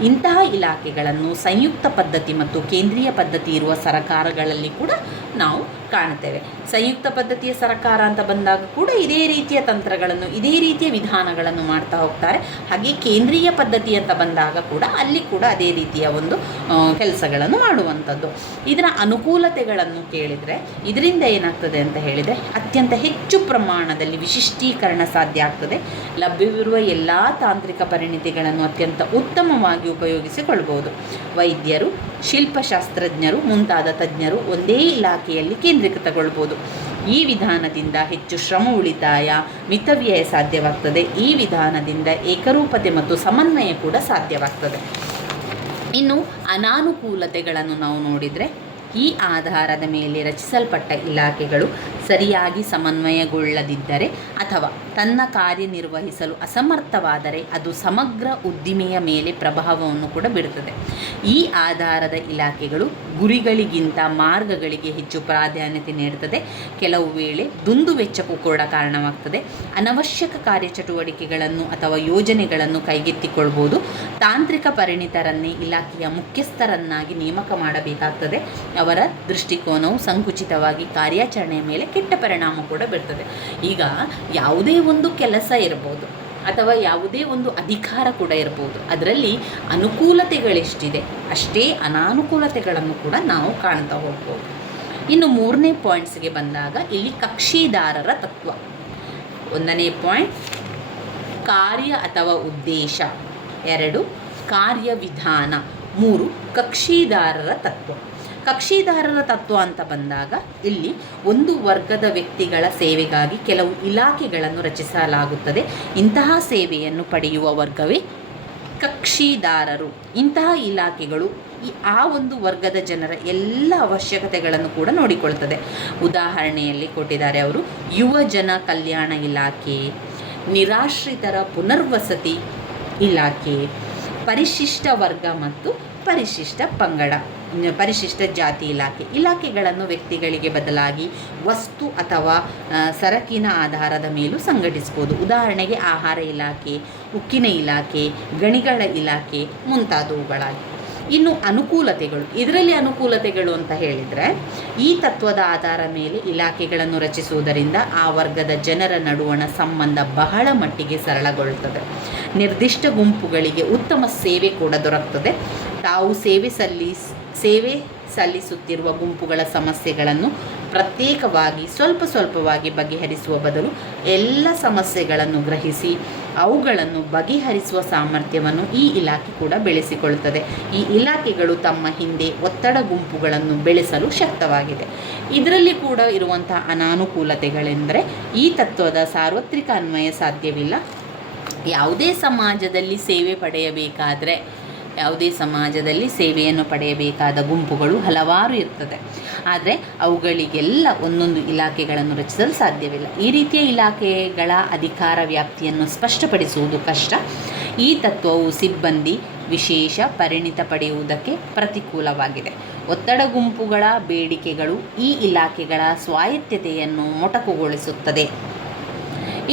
ಇಂತಹ ಇಲಾಖೆಗಳನ್ನು ಸಂಯುಕ್ತ ಪದ್ಧತಿ ಮತ್ತು ಕೇಂದ್ರೀಯ ಪದ್ಧತಿ ಇರುವ ಸರ್ಕಾರಗಳಲ್ಲಿ ಕೂಡ ನಾವು ಕಾಣ್ತೇವೆ. ಸಂಯುಕ್ತ ಪದ್ಧತಿಯ ಸರ್ಕಾರ ಅಂತ ಬಂದಾಗ ಕೂಡ ಇದೇ ರೀತಿಯ ತಂತ್ರಗಳನ್ನು, ಇದೇ ರೀತಿಯ ವಿಧಾನಗಳನ್ನು ಮಾಡ್ತಾ ಹೋಗ್ತಾರೆ. ಹಾಗೆ ಕೇಂದ್ರೀಯ ಪದ್ಧತಿ ಅಂತ ಬಂದಾಗ ಕೂಡ ಅಲ್ಲಿ ಕೂಡ ಅದೇ ರೀತಿಯ ಒಂದು ಕೆಲಸಗಳನ್ನು ಮಾಡುವಂಥದ್ದು. ಇದರ ಅನುಕೂಲತೆಗಳನ್ನು ಕೇಳಿದರೆ ಇದರಿಂದ ಏನಾಗ್ತದೆ ಅಂತ ಹೇಳಿದರೆ ಅತ್ಯಂತ ಹೆಚ್ಚು ಪ್ರಮಾಣದಲ್ಲಿ ವಿಶಿಷ್ಟೀಕರಣ ಸಾಧ್ಯ ಆಗ್ತದೆ. ಲಭ್ಯವಿರುವ ಎಲ್ಲ ತಾಂತ್ರಿಕ ಪರಿಣಿತಿಗಳನ್ನು ಅತ್ಯಂತ ಉತ್ತಮವಾಗಿ ಉಪಯೋಗಿಸಿಕೊಳ್ಬೋದು. ವೈದ್ಯರು, ಶಿಲ್ಪಶಾಸ್ತ್ರಜ್ಞರು ಮುಂತಾದ ತಜ್ಞರು ಒಂದೇ ಇಲಾಖೆಯಲ್ಲಿ ಕೇಂದ್ರೀಕೃತಗೊಳ್ಬೋದು. ಈ ವಿಧಾನದಿಂದ ಹೆಚ್ಚು ಶ್ರಮ ಉಳಿತಾಯ, ಮಿತವ್ಯಯ ಸಾಧ್ಯವಾಗ್ತದೆ. ಈ ವಿಧಾನದಿಂದ ಏಕರೂಪತೆ ಮತ್ತು ಸಮನ್ವಯ ಕೂಡ ಸಾಧ್ಯವಾಗ್ತದೆ. ಇನ್ನು ಅನಾನುಕೂಲತೆಗಳನ್ನು ನಾವು ನೋಡಿದರೆ, ಈ ಆಧಾರದ ಮೇಲೆ ರಚಿಸಲ್ಪಟ್ಟ ಇಲಾಖೆಗಳು ಸರಿಯಾಗಿ ಸಮನ್ವಯಗೊಳ್ಳದಿದ್ದರೆ ಅಥವಾ ತನ್ನ ಕಾರ್ಯನಿರ್ವಹಿಸಲು ಅಸಮರ್ಥವಾದರೆ ಅದು ಸಮಗ್ರ ಉದ್ದಿಮೆಯ ಮೇಲೆ ಪ್ರಭಾವವನ್ನು ಕೂಡ ಬೀರುತ್ತದೆ. ಈ ಆಧಾರದ ಇಲಾಖೆಗಳು ಗುರಿಗಳಿಗಿಂತ ಮಾರ್ಗಗಳಿಗೆ ಹೆಚ್ಚು ಪ್ರಾಧಾನ್ಯತೆ ನೀಡುತ್ತದೆ. ಕೆಲವು ವೇಳೆ ದುಂದುವೆಚ್ಚಕ್ಕೂ ಕೂಡ ಕಾರಣವಾಗ್ತದೆ. ಅನವಶ್ಯಕ ಕಾರ್ಯಚಟುವಟಿಕೆಗಳನ್ನು ಅಥವಾ ಯೋಜನೆಗಳನ್ನು ಕೈಗೆತ್ತಿಕೊಳ್ಬೋದು. ತಾಂತ್ರಿಕ ಪರಿಣಿತರನ್ನೇ ಇಲಾಖೆಯ ಮುಖ್ಯಸ್ಥರನ್ನಾಗಿ ನೇಮಕ ಮಾಡಬೇಕಾಗ್ತದೆ. ಅವರ ದೃಷ್ಟಿಕೋನವು ಸಂಕುಚಿತವಾಗಿ ಕಾರ್ಯಾಚರಣೆಯ ಮೇಲೆ ಕೆಟ್ಟ ಪರಿಣಾಮ ಕೂಡ ಬೀರ್ತದೆ. ಈಗ ಯಾವುದೇ ಒಂದು ಕೆಲಸ ಇರ್ಬೋದು ಅಥವಾ ಯಾವುದೇ ಒಂದು ಅಧಿಕಾರ ಕೂಡ ಇರ್ಬೋದು, ಅದರಲ್ಲಿ ಅನುಕೂಲತೆಗಳೆಷ್ಟಿದೆ ಅಷ್ಟೇ ಅನಾನುಕೂಲತೆಗಳನ್ನು ಕೂಡ ನಾವು ಕಾಣ್ತಾ ಹೋಗ್ಬೋದು. ಇನ್ನು 3ನೇ ಪಾಯಿಂಟ್ಸ್ಗೆ ಬಂದಾಗ ಇಲ್ಲಿ ಕಕ್ಷಿದಾರರ ತತ್ವ. 1ನೇ ಪಾಯಿಂಟ್ ಕಾರ್ಯ ಅಥವಾ ಉದ್ದೇಶ, 2 ಕಾರ್ಯವಿಧಾನ, 3 ಕಕ್ಷಿದಾರರ ತತ್ವ. ಕಕ್ಷಿದಾರರ ತತ್ವ ಅಂತ ಬಂದಾಗ ಇಲ್ಲಿ ಒಂದು ವರ್ಗದ ವ್ಯಕ್ತಿಗಳ ಸೇವೆಗಾಗಿ ಕೆಲವು ಇಲಾಖೆಗಳನ್ನು ರಚಿಸಲಾಗುತ್ತದೆ. ಇಂತಹ ಸೇವೆಯನ್ನು ಪಡೆಯುವ ವರ್ಗವೇ ಕಕ್ಷಿದಾರರು. ಇಂತಹ ಇಲಾಖೆಗಳು ಆ ಒಂದು ವರ್ಗದ ಜನರ ಎಲ್ಲ ಅವಶ್ಯಕತೆಗಳನ್ನು ಕೂಡ ನೋಡಿಕೊಳ್ತದೆ. ಉದಾಹರಣೆಯಲ್ಲಿ ಕೊಟ್ಟಿದ್ದಾರೆ ಅವರು: ಯುವಜನ ಕಲ್ಯಾಣ ಇಲಾಖೆ, ನಿರಾಶ್ರಿತರ ಪುನರ್ವಸತಿ ಇಲಾಖೆ, ಪರಿಶಿಷ್ಟ ವರ್ಗ ಮತ್ತು ಪರಿಶಿಷ್ಟ ಪಂಗಡ, ಪರಿಶಿಷ್ಟ ಜಾತಿ ಇಲಾಖೆಗಳನ್ನು ವ್ಯಕ್ತಿಗಳಿಗೆ ಬದಲಾಗಿ ವಸ್ತು ಅಥವಾ ಸರಕಿನ ಆಧಾರದ ಮೇಲೂ ಸಂಘಟಿಸ್ಬೋದು. ಉದಾಹರಣೆಗೆ ಆಹಾರ ಇಲಾಖೆ, ಉಕ್ಕಿನ ಇಲಾಖೆ, ಗಣಿಗಳ ಇಲಾಖೆ ಮುಂತಾದವುಗಳಾಗಿ. ಇನ್ನು ಅನುಕೂಲತೆಗಳು, ಇದರಲ್ಲಿ ಅನುಕೂಲತೆಗಳು ಅಂತ ಹೇಳಿದರೆ, ಈ ತತ್ವದ ಆಧಾರ ಮೇಲೆ ಇಲಾಖೆಗಳನ್ನು ರಚಿಸುವುದರಿಂದ ಆ ವರ್ಗದ ಜನರ ನಡುವಣ ಸಂಬಂಧ ಬಹಳ ಮಟ್ಟಿಗೆ ಸರಳಗೊಳ್ಳುತ್ತದೆ. ನಿರ್ದಿಷ್ಟ ಗುಂಪುಗಳಿಗೆ ಉತ್ತಮ ಸೇವೆ ಕೂಡ ದೊರಕ್ತದೆ. ತಾವು ಸೇವೆ ಸಲ್ಲಿಸುತ್ತಿರುವ ಗುಂಪುಗಳ ಸಮಸ್ಯೆಗಳನ್ನು ಪ್ರತ್ಯೇಕವಾಗಿ ಸ್ವಲ್ಪವಾಗಿ ಬಗೆಹರಿಸುವ ಬದಲು ಎಲ್ಲ ಸಮಸ್ಯೆಗಳನ್ನು ಗ್ರಹಿಸಿ ಅವುಗಳನ್ನು ಬಗೆಹರಿಸುವ ಸಾಮರ್ಥ್ಯವನ್ನು ಈ ಇಲಾಖೆ ಕೂಡ ಬೆಳೆಸಿಕೊಳ್ಳುತ್ತದೆ. ಈ ಇಲಾಖೆಗಳು ತಮ್ಮ ಹಿಂದೆ ಒತ್ತಡ ಗುಂಪುಗಳನ್ನು ಬೆಳೆಸಲು ಶಕ್ತವಾಗಿದೆ. ಇದರಲ್ಲಿ ಕೂಡ ಇರುವಂತಹ ಅನಾನುಕೂಲತೆಗಳೆಂದರೆ, ಈ ತತ್ವದ ಸಾರ್ವತ್ರಿಕ ಅನ್ವಯ ಸಾಧ್ಯವಿಲ್ಲ. ಯಾವುದೇ ಸಮಾಜದಲ್ಲಿ ಸೇವೆಯನ್ನು ಪಡೆಯಬೇಕಾದ ಗುಂಪುಗಳು ಹಲವಾರು ಇರ್ತದೆ. ಆದರೆ ಅವುಗಳಿಗೆಲ್ಲ ಒಂದೊಂದು ಇಲಾಖೆಗಳನ್ನು ರಚಿಸಲು ಸಾಧ್ಯವಿಲ್ಲ. ಈ ರೀತಿಯ ಇಲಾಖೆಗಳ ಅಧಿಕಾರ ವ್ಯಾಪ್ತಿಯನ್ನು ಸ್ಪಷ್ಟಪಡಿಸುವುದು ಕಷ್ಟ. ಈ ತತ್ವವು ಸಿಬ್ಬಂದಿ ವಿಶೇಷ ಪರಿಣಿತ ಪಡೆಯುವುದಕ್ಕೆ ಪ್ರತಿಕೂಲವಾಗಿದೆ. ಒತ್ತಡ ಗುಂಪುಗಳ ಬೇಡಿಕೆಗಳು ಈ ಇಲಾಖೆಗಳ ಸ್ವಾಯತ್ತತೆಯನ್ನು ಮೊಟಕುಗೊಳಿಸುತ್ತದೆ.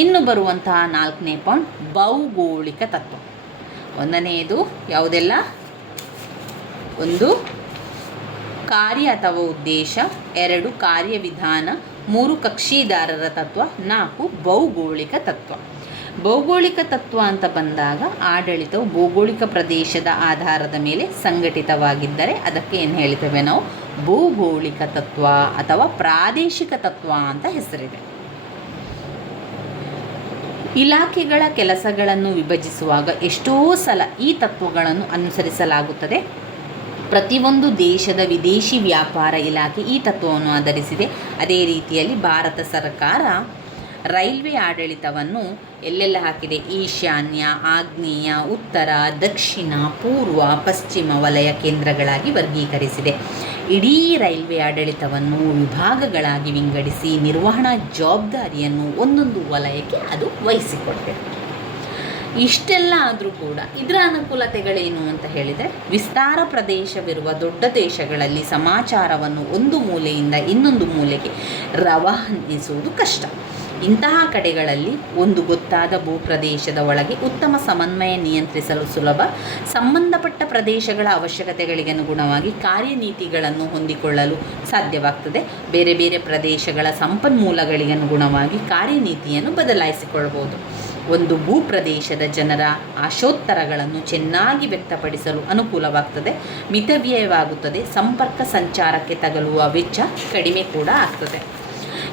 ಇನ್ನು ಬರುವಂತಹ 4ನೇ ಪಾಯಿಂಟ್ ಭೌಗೋಳಿಕ ತತ್ವ. 1ನೇದು ಯಾವುದೆಲ್ಲ? 1 ಕಾರ್ಯ ಅಥವಾ ಉದ್ದೇಶ, 2 ಕಾರ್ಯವಿಧಾನ, 3 ಕಕ್ಷಿದಾರರ ತತ್ವ, 4 ಭೌಗೋಳಿಕ ತತ್ವ. ಭೌಗೋಳಿಕ ತತ್ವ ಅಂತ ಬಂದಾಗ ಆಡಳಿತವು ಭೌಗೋಳಿಕ ಪ್ರದೇಶದ ಆಧಾರದ ಮೇಲೆ ಸಂಘಟಿತವಾಗಿದ್ದರೆ ಅದಕ್ಕೆ ಏನು ಹೇಳ್ತೇವೆ ನಾವು? ಭೌಗೋಳಿಕ ತತ್ವ ಅಥವಾ ಪ್ರಾದೇಶಿಕ ತತ್ವ ಅಂತ ಹೆಸರಿದೆ. ಇಲಾಖೆಗಳ ಕೆಲಸಗಳನ್ನು ವಿಭಜಿಸುವಾಗ ಎಷ್ಟೋ ಸಲ ಈ ತತ್ವಗಳನ್ನು ಅನುಸರಿಸಲಾಗುತ್ತದೆ. ಪ್ರತಿಯೊಂದು ದೇಶದ ವಿದೇಶಿ ವ್ಯಾಪಾರ ಇಲಾಖೆ ಈ ತತ್ವವನ್ನು ಆಧರಿಸಿದೆ. ಅದೇ ರೀತಿಯಲ್ಲಿ ಭಾರತ ಸರ್ಕಾರ ರೈಲ್ವೆ ಆಡಳಿತವನ್ನು ಎಲ್ಲೆಲ್ಲ ಹಾಕಿದೆ? ಈಶಾನ್ಯ, ಆಗ್ನೇಯ, ಉತ್ತರ, ದಕ್ಷಿಣ, ಪೂರ್ವ, ಪಶ್ಚಿಮ ವಲಯ ಕೇಂದ್ರಗಳಾಗಿ ವರ್ಗೀಕರಿಸಿದೆ. ಇಡೀ ರೈಲ್ವೆ ಆಡಳಿತವನ್ನು ವಿಭಾಗಗಳಾಗಿ ವಿಂಗಡಿಸಿ ನಿರ್ವಹಣಾ ಜವಾಬ್ದಾರಿಯನ್ನು ಒಂದೊಂದು ವಲಯಕ್ಕೆ ಅದು ವಹಿಸಿಕೊಟ್ಟಿದೆ. ಇಷ್ಟೆಲ್ಲ ಆದರೂ ಕೂಡ ಇದರ ಅನುಕೂಲತೆಗಳೇನು ಅಂತ ಹೇಳಿದರೆ, ವಿಸ್ತಾರ ಪ್ರದೇಶವಿರುವ ದೊಡ್ಡ ದೇಶಗಳಲ್ಲಿ ಸಮಾಚಾರವನ್ನು ಒಂದು ಮೂಲೆಯಿಂದ ಇನ್ನೊಂದು ಮೂಲೆಗೆ ರವಾನಿಸುವುದು ಕಷ್ಟ. ಇಂತಹ ಕಡೆಗಳಲ್ಲಿ ಒಂದು ಗೊತ್ತಾದ ಭೂಪ್ರದೇಶದ ಒಳಗೆ ಉತ್ತಮ ಸಮನ್ವಯ ನಿಯಂತ್ರಿಸಲು ಸುಲಭ. ಸಂಬಂಧಪಟ್ಟ ಪ್ರದೇಶಗಳ ಅವಶ್ಯಕತೆಗಳಿಗೆ ಅನುಗುಣವಾಗಿ ಕಾರ್ಯನೀತಿಗಳನ್ನು ಹೊಂದಿಕೊಳ್ಳಲು ಸಾಧ್ಯವಾಗ್ತದೆ. ಬೇರೆ ಬೇರೆ ಪ್ರದೇಶಗಳ ಸಂಪನ್ಮೂಲಗಳಿಗೆ ಅನುಗುಣವಾಗಿ ಕಾರ್ಯನೀತಿಯನ್ನು ಬದಲಾಯಿಸಿಕೊಳ್ಳಬಹುದು. ಒಂದು ಭೂಪ್ರದೇಶದ ಜನರ ಆಶೋತ್ತರಗಳನ್ನು ಚೆನ್ನಾಗಿ ವ್ಯಕ್ತಪಡಿಸಲು ಅನುಕೂಲವಾಗ್ತದೆ. ಮಿತವ್ಯಯವಾಗುತ್ತದೆ. ಸಂಪರ್ಕ ಸಂಚಾರಕ್ಕೆ ತಗಲುವ ವೆಚ್ಚ ಕಡಿಮೆ ಕೂಡ ಆಗ್ತದೆ.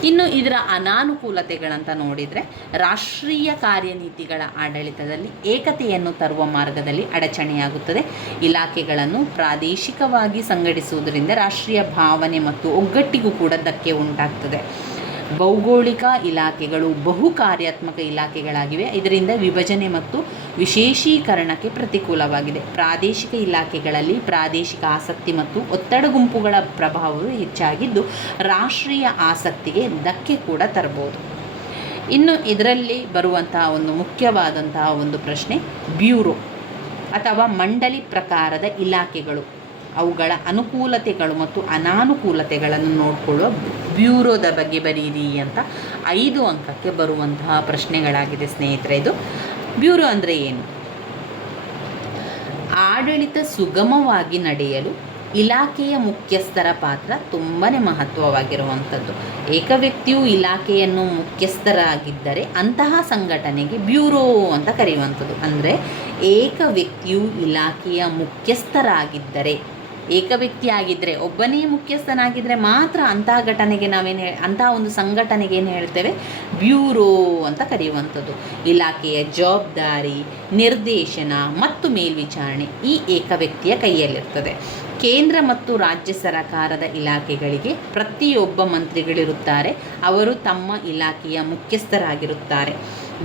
ಇನ್ನು ಇದರ ಅನಾನುಕೂಲತೆಗಳಂತ ನೋಡಿದರೆ, ರಾಷ್ಟ್ರೀಯ ಕಾರ್ಯನೀತಿಗಳ ಆಡಳಿತದಲ್ಲಿ ಏಕತೆಯನ್ನು ತರುವ ಮಾರ್ಗದಲ್ಲಿ ಅಡಚಣೆಯಾಗುತ್ತದೆ. ಇಲಾಖೆಗಳನ್ನು ಪ್ರಾದೇಶಿಕವಾಗಿ ಸಂಘಟಿಸುವುದರಿಂದ ರಾಷ್ಟ್ರೀಯ ಭಾವನೆ ಮತ್ತು ಒಗ್ಗಟ್ಟಿಗೂ ಕೂಡ ಧಕ್ಕೆ ಉಂಟಾಗ್ತದೆ. ಭೌಗೋಳಿಕ ಇಲಾಖೆಗಳು ಬಹು ಕಾರ್ಯಾತ್ಮಕ ಇಲಾಖೆಗಳಾಗಿವೆ. ಇದರಿಂದ ವಿಭಜನೆ ಮತ್ತು ವಿಶೇಷೀಕರಣಕ್ಕೆ ಪ್ರತಿಕೂಲವಾಗಿದೆ. ಪ್ರಾದೇಶಿಕ ಇಲಾಖೆಗಳಲ್ಲಿ ಪ್ರಾದೇಶಿಕ ಆಸಕ್ತಿ ಮತ್ತು ಒತ್ತಡ ಗುಂಪುಗಳ ಪ್ರಭಾವವು ಹೆಚ್ಚಾಗಿದ್ದು ರಾಷ್ಟ್ರೀಯ ಆಸಕ್ತಿಗೆ ಧಕ್ಕೆ ಕೂಡ ತರಬಹುದು. ಇನ್ನು ಇದರಲ್ಲಿ ಬರುವಂತಹ ಒಂದು ಮುಖ್ಯವಾದಂತಹ ಒಂದು ಪ್ರಶ್ನೆ, ಬ್ಯೂರೋ ಅಥವಾ ಮಂಡಳಿ ಪ್ರಕಾರದ ಇಲಾಖೆಗಳು, ಅವುಗಳ ಅನುಕೂಲತೆಗಳು ಮತ್ತು ಅನಾನುಕೂಲತೆಗಳನ್ನು ನೋಡಿಕೊಳ್ಳುವ ಬ್ಯೂರೋದ ಬಗ್ಗೆ ಬರೀರಿ ಅಂತ 5 ಅಂಕಕ್ಕೆ ಬರುವಂತಹ ಪ್ರಶ್ನೆಗಳಾಗಿದೆ ಸ್ನೇಹಿತರೆ. ಇದು ಬ್ಯೂರೋ ಅಂದರೆ ಏನು? ಆಡಳಿತ ಸುಗಮವಾಗಿ ನಡೆಯಲು ಇಲಾಖೆಯ ಮುಖ್ಯಸ್ಥರ ಪಾತ್ರ ತುಂಬಾ ಮಹತ್ವವಾಗಿರುವಂಥದ್ದು. ಏಕ ವ್ಯಕ್ತಿಯು ಇಲಾಖೆಯನ್ನು ಮುಖ್ಯಸ್ಥರಾಗಿದ್ದರೆ ಅಂತಹ ಸಂಘಟನೆಗೆ ಬ್ಯೂರೋ ಅಂತ ಕರೆಯುವಂಥದ್ದು. ಅಂದರೆ ಏಕ ವ್ಯಕ್ತಿಯು ಇಲಾಖೆಯ ಮುಖ್ಯಸ್ಥರಾಗಿದ್ದರೆ, ಏಕ ವ್ಯಕ್ತಿ ಆಗಿದ್ದರೆ, ಒಬ್ಬನೇ ಮುಖ್ಯಸ್ಥನಾಗಿದ್ದರೆ ಮಾತ್ರ ಅಂತಹ ಘಟನೆಗೆ ಅಂತಹ ಒಂದು ಸಂಘಟನೆಗೆ ಏನು ಹೇಳ್ತೇವೆ? ಬ್ಯೂರೋ ಅಂತ ಕರೆಯುವಂಥದ್ದು. ಇಲಾಖೆಯ ಜವಾಬ್ದಾರಿ, ನಿರ್ದೇಶನ ಮತ್ತು ಮೇಲ್ವಿಚಾರಣೆ ಈ ಏಕ ವ್ಯಕ್ತಿಯ ಕೈಯಲ್ಲಿರ್ತದೆ. ಕೇಂದ್ರ ಮತ್ತು ರಾಜ್ಯ ಸರ್ಕಾರದ ಇಲಾಖೆಗಳಿಗೆ ಪ್ರತಿಯೊಬ್ಬ ಮಂತ್ರಿಗಳಿರುತ್ತಾರೆ. ಅವರು ತಮ್ಮ ಇಲಾಖೆಯ ಮುಖ್ಯಸ್ಥರಾಗಿರುತ್ತಾರೆ.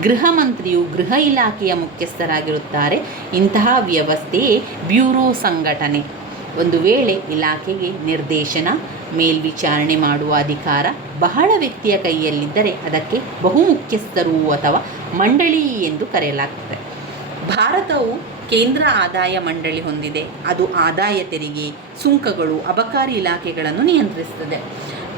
ಗೃಹ ಮಂತ್ರಿಯು ಗೃಹ ಇಲಾಖೆಯ ಮುಖ್ಯಸ್ಥರಾಗಿರುತ್ತಾರೆ. ಇಂತಹ ವ್ಯವಸ್ಥೆಯೇ ಬ್ಯೂರೋ ಸಂಘಟನೆ. ಒಂದು ವೇಳೆ ಇಲಾಖೆಗೆ ನಿರ್ದೇಶನ, ಮೇಲ್ವಿಚಾರಣೆ ಮಾಡುವ ಅಧಿಕಾರ ಬಹಳ ವ್ಯಕ್ತಿಯ ಕೈಯಲ್ಲಿದ್ದರೆ ಅದಕ್ಕೆ ಬಹುಮುಖ್ಯಸ್ಥರು ಅಥವಾ ಮಂಡಳಿ ಎಂದು ಕರೆಯಲಾಗ್ತದೆ. ಭಾರತವು ಕೇಂದ್ರ ಆದಾಯ ಮಂಡಳಿ ಹೊಂದಿದೆ. ಅದು ಆದಾಯ ತೆರಿಗೆ, ಸುಂಕಗಳು, ಅಬಕಾರಿ ಇಲಾಖೆಗಳನ್ನು ನಿಯಂತ್ರಿಸುತ್ತದೆ.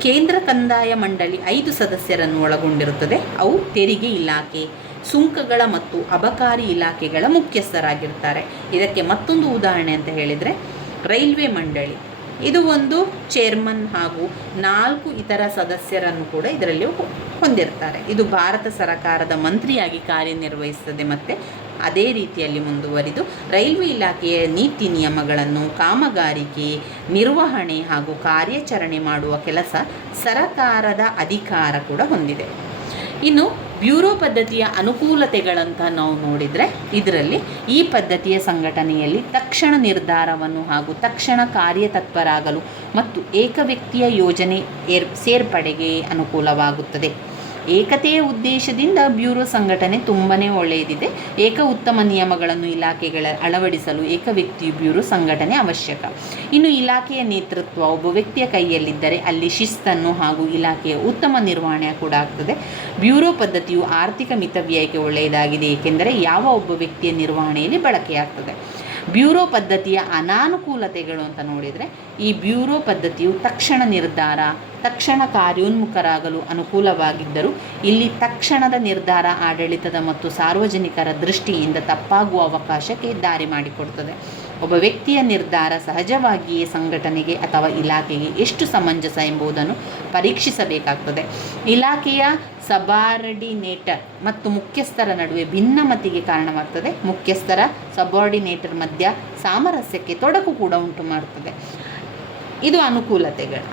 ಕೇಂದ್ರ ಕಂದಾಯ ಮಂಡಳಿ 5 ಸದಸ್ಯರನ್ನು ಒಳಗೊಂಡಿರುತ್ತದೆ. ಅವು ತೆರಿಗೆ ಇಲಾಖೆ, ಸುಂಕಗಳ ಮತ್ತು ಅಬಕಾರಿ ಇಲಾಖೆಗಳ ಮುಖ್ಯಸ್ಥರಾಗಿರ್ತಾರೆ. ಇದಕ್ಕೆ ಮತ್ತೊಂದು ಉದಾಹರಣೆ ಅಂತ ಹೇಳಿದರೆ ರೈಲ್ವೆ ಮಂಡಳಿ. ಇದು ಒಂದು ಚೇರ್ಮನ್ ಹಾಗೂ 4 ಇತರ ಸದಸ್ಯರನ್ನು ಕೂಡ ಇದರಲ್ಲಿ ಹೊಂದಿರ್ತಾರೆ. ಇದು ಭಾರತ ಸರ್ಕಾರದ ಮಂತ್ರಿಯಾಗಿ ಕಾರ್ಯನಿರ್ವಹಿಸುತ್ತದೆ ಮತ್ತು ಅದೇ ರೀತಿಯಲ್ಲಿ ಮುಂದುವರಿದು ರೈಲ್ವೆ ಇಲಾಖೆಯ ನೀತಿ ನಿಯಮಗಳನ್ನು, ಕಾಮಗಾರಿಕೆ, ನಿರ್ವಹಣೆ ಹಾಗೂ ಕಾರ್ಯಾಚರಣೆ ಮಾಡುವ ಕೆಲಸ ಸರಕಾರದ ಅಧಿಕಾರ ಕೂಡ ಹೊಂದಿದೆ. ಇನ್ನು ಬ್ಯೂರೋ ಪದ್ಧತಿಯ ಅನುಕೂಲತೆಗಳಂತ ನಾವು ನೋಡಿದರೆ, ಇದರಲ್ಲಿ ಈ ಪದ್ಧತಿಯ ಸಂಘಟನೆಯಲ್ಲಿ ತಕ್ಷಣ ನಿರ್ಧಾರವನ್ನು ಹಾಗೂ ತಕ್ಷಣ ಕಾರ್ಯತತ್ಪರಾಗಲು ಮತ್ತು ಏಕ ವ್ಯಕ್ತಿಯ ಯೋಜನೆ ಸೇರ್ಪಡೆಗೆ ಅನುಕೂಲವಾಗುತ್ತದೆ. ಏಕತೆಯ ಉದ್ದೇಶದಿಂದ ಬ್ಯೂರೋ ಸಂಘಟನೆ ತುಂಬಾ ಒಳ್ಳೆಯದಿದೆ. ಉತ್ತಮ ನಿಯಮಗಳನ್ನು ಇಲಾಖೆಗಳ ಅಳವಡಿಸಲು ಏಕ ವ್ಯಕ್ತಿಯು ಬ್ಯೂರೋ ಸಂಘಟನೆ ಅವಶ್ಯಕ. ಇನ್ನು ಇಲಾಖೆಯ ನೇತೃತ್ವ ಒಬ್ಬ ವ್ಯಕ್ತಿಯ ಕೈಯಲ್ಲಿದ್ದರೆ ಅಲ್ಲಿ ಶಿಸ್ತನ್ನು ಹಾಗೂ ಇಲಾಖೆಯ ಉತ್ತಮ ನಿರ್ವಹಣೆ ಕೂಡ ಆಗ್ತದೆ. ಬ್ಯೂರೋ ಪದ್ಧತಿಯು ಆರ್ಥಿಕ ಮಿತವ್ಯಯಕ್ಕೆ ಒಳ್ಳೆಯದಾಗಿದೆ, ಏಕೆಂದರೆ ಯಾವ ಒಬ್ಬ ವ್ಯಕ್ತಿಯ ನಿರ್ವಹಣೆಯಲ್ಲಿ ಬಳಕೆಯಾಗ್ತದೆ. ಬ್ಯೂರೋ ಪದ್ಧತಿಯ ಅನಾನುಕೂಲತೆಗಳು ಅಂತ ನೋಡಿದರೆ, ಈ ಬ್ಯೂರೋ ಪದ್ಧತಿಯು ತಕ್ಷಣ ನಿರ್ಧಾರ, ತಕ್ಷಣ ಕಾರ್ಯೋನ್ಮುಖರಾಗಲು ಅನುಕೂಲವಾಗಿದ್ದರೂ ಇಲ್ಲಿ ತಕ್ಷಣದ ನಿರ್ಧಾರ ಆಡಳಿತದ ಮತ್ತು ಸಾರ್ವಜನಿಕರ ದೃಷ್ಟಿಯಿಂದ ತಪ್ಪಾಗುವ ಅವಕಾಶಕ್ಕೆ ದಾರಿ ಮಾಡಿಕೊಡುತ್ತದೆ. ಒಬ್ಬ ವ್ಯಕ್ತಿಯ ನಿರ್ಧಾರ ಸಹಜವಾಗಿಯೇ ಸಂಘಟನೆಗೆ ಅಥವಾ ಇಲಾಖೆಗೆ ಎಷ್ಟು ಸಮಂಜಸ ಎಂಬುದನ್ನು ಪರೀಕ್ಷಿಸಬೇಕಾಗ್ತದೆ. ಇಲಾಖೆಯ ಸಬಾರ್ಡಿನೇಟರ್ ಮತ್ತು ಮುಖ್ಯಸ್ಥರ ನಡುವೆ ಭಿನ್ನಮತಿಗೆ ಕಾರಣವಾಗ್ತದೆ. ಮುಖ್ಯಸ್ಥರ ಸಬಾರ್ಡಿನೇಟರ್ ಮಧ್ಯ ಸಾಮರಸ್ಯಕ್ಕೆ ತೊಡಕು ಕೂಡ ಉಂಟು ಮಾಡುತ್ತದೆ. ಇದು